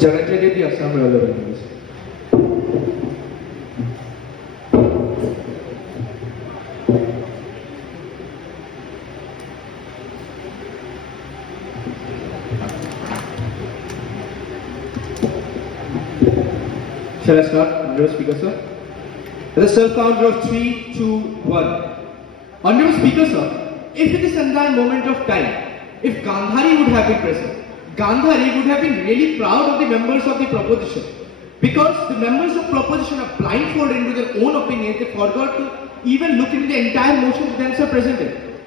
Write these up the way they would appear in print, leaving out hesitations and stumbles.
जगातले किती Assam members. Shall I start? Honorable Speaker, sir. At the self-count of 3, 2, 1. Honorable Speaker, sir, if in this entire moment of time, if Gandhari would have been present, Gandhari would have been really proud of the members of the proposition. Because the members of proposition are blindfolded into their own opinions, they forgot to even look into the entire motion that themselves presented.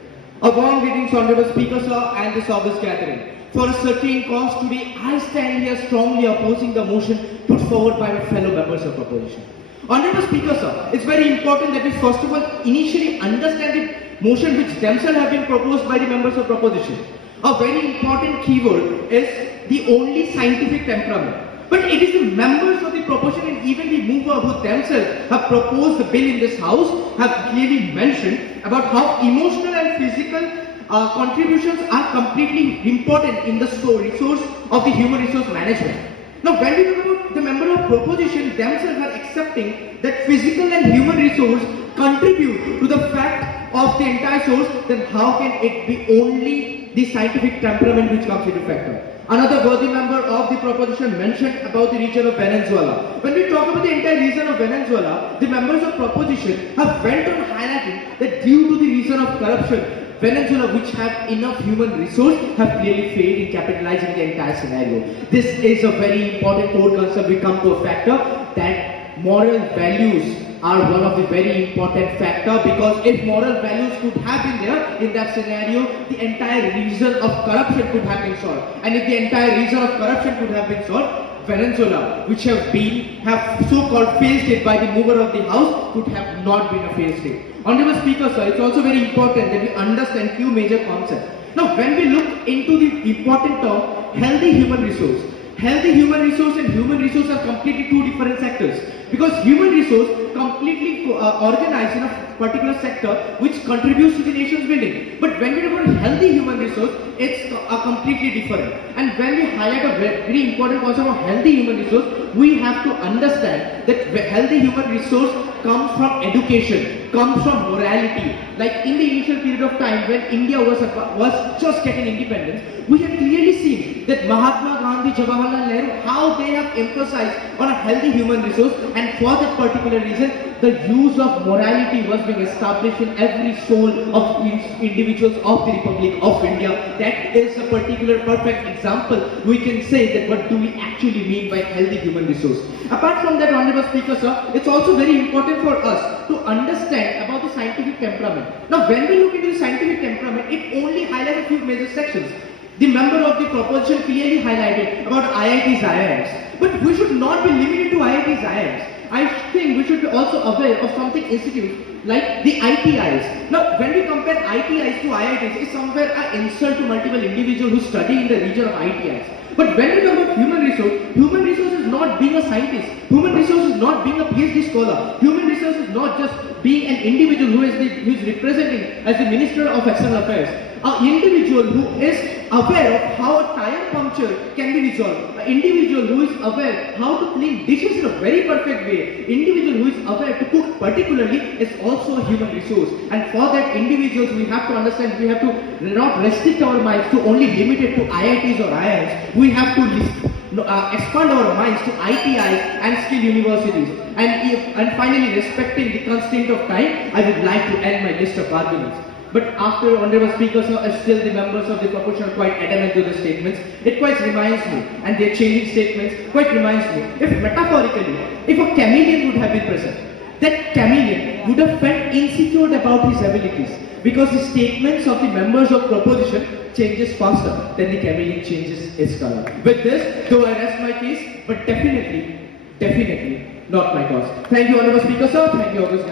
A warm greetings, Honorable Speaker, sir, and this august gathering. For a certain cause today, I stand here strongly opposing the motion put forward by my fellow members of proposition. Honorable Speaker, sir, it's very important that we first of all initially understand the motion which themselves have been proposed by the members of proposition. A very important keyword is the only scientific temperament. But it is the members of the proposition and even the mover who themselves have proposed the bill in this house have clearly mentioned about how emotional and physical contributions are completely important in the resource of the human resource management. Now, when we talk about the member of proposition themselves are accepting that physical and human resource contribute to the fact of the entire source, then how can it be only the scientific temperament which comes into factor? Another worthy member of the proposition mentioned about the region of Venezuela. When we talk about the entire region of Venezuela, the members of proposition have went on highlighting that due to the reason of corruption, Venezuela, which have enough human resource, have clearly failed in capitalizing the entire scenario. This is a very important core concept. We come to a factor that moral values are one of the very important factor, because if moral values could have been there in that scenario, the entire reason of corruption could have been solved. And if the entire reason of corruption could have been solved, Venezuela, which have so-called failed state by the mover of the house, could have not been a failed state. Honorable Speaker, sir, it's also very important that we understand few major concepts. Now, when we look into the important term, healthy human resource. Healthy human resource and human resource are completely two different sectors. Because human resource completely organized in a particular sector which contributes to the nation's building. But when we talk about healthy human resource, it's completely different. And when we highlight a very important concept of healthy human resource, we have to understand that healthy human resource comes from education, comes from morality. Like in the initial period of time when India was just getting independence, we have clearly seen that Mahatma Gandhi, Jawaharlal Nehru, how they have emphasized on a healthy human resource, and for that particular reason, the use of morality was being established in every soul of individuals of the Republic of India. That is a particular perfect example. We can say that what do we actually mean by healthy human resource. Apart from that, Honorable Speaker, sir, it's also very important for us to understand about the scientific temperament. Now, when we look into the scientific temperament, it only highlights a few major sections. The member of the proposition clearly highlighted about IITs, IIMs. But we should not be limited to IITs, IIMs. I think we should be also aware of something institutes like the ITIs. Now, when we compare ITIs to IITs, it's somewhere an insult to multiple individuals who study in the region of ITIs. But when we talk about human resource is not being a scientist. Human resource is not being a PhD scholar. Human resource is not just being an individual who is representing as the Minister of External Affairs. An individual who is aware of how a tire puncture can be resolved. An individual who is aware how to clean dishes in a very perfect way. Individual who is aware to cook particularly is also a human resource. And for that individuals, we have to understand, we have to not restrict our minds to only limit it to IITs or IIMs. We have to expand our minds to ITIs and skill universities. And finally, respecting the constraint of time, I would like to end my list of arguments. But after Honorable Speaker, sir, still the members of the proposition are quite adamant to the statements. It quite reminds me, and their changing statements quite reminds me, if metaphorically, if a chameleon would have been present, that chameleon would have felt insecure about his abilities, because the statements of the members of proposition changes faster than the chameleon changes its color. With this, though I rest my case, but definitely not my cause. Thank you, Honorable Speaker, sir. Thank you, August.